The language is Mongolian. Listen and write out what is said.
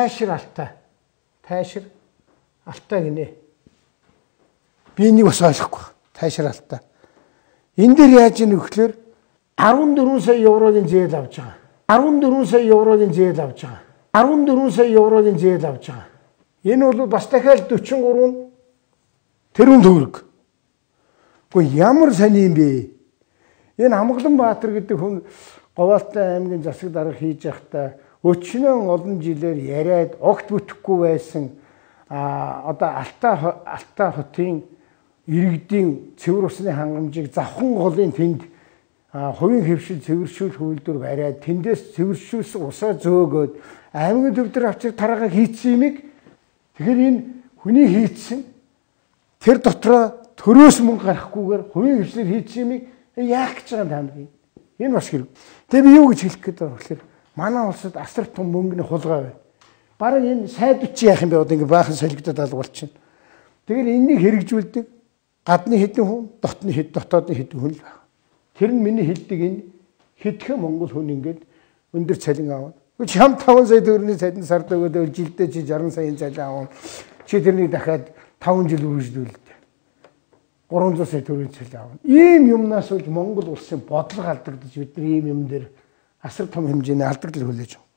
тайшир алтай. Тайшир алтай гинэ. Би энийг бас ойлгохгүй. Тайшир алтай. Энэ дээр яаж ийн гэхлээр 14 сая еврогийн зээл авч байгаа. 14 сая еврогийн зээл авч байгаа. 14 сая еврогийн зээл авч байгаа. Энэ бол бас дахиад 43 тэрбум төгрөг. Гэхдээ ямар сони юм бэ? Энэ Амгаланбаатар гэдэг хүн Говьалтай аймгийн засаг дарга хийж байхдаа өчнөн олон жилээр яриад огт бүтэхгүй байсан одоо Алтай хотын иргэдийн цэвэр усны хангамжийг завхан голын тэнд хувийн хөвшил цэвэршүүлэх үйлдвэр бариад тэндээс цэвэршүүлсэн усаа зөөгөөд аймгийн төв дээр авчир тараагаа хийцсэн юмыг тэгэхээр энэ хүний хийцсэн тэр дотроо төрөөс мөнгө гарахгүйгээр хувийн хөвшлөөр хийцсэн юмыг яах гэж байгаа юм та нар. Энэ бас хэрэг. Тэгээ би юу гэж хэлэх гээд байгаа вэ? Манай улсад асар том мөнгөний хулгай байна. Бараг энэ сайдвч яах юм бэ? Одоо ингэ баахан солигдоод алгуулчихна. Тэгэхээр энэнийг хэрэгжүүлдэг гадны хэдэн хүн, дотоодны хэдэн хүн л байна. Тэр нь миний хэлдэг энэ хэдхэн монгол хүн ингээд өндөр цалин авна. Чам 5 сая төгрөгийн цалин сард өгөөд жилдээ чи 60 саяын цалин авна. Чи тэрнийг дахиад 5 жил үргэлжлүүлдэг. 300 сая төгрөгийн цалин авна. Ийм юмнаас бол Монгол улсын бодлого алдагдаж бид нар ийм юм дээр асар том хэмжээний алдагдал хүлээж байна.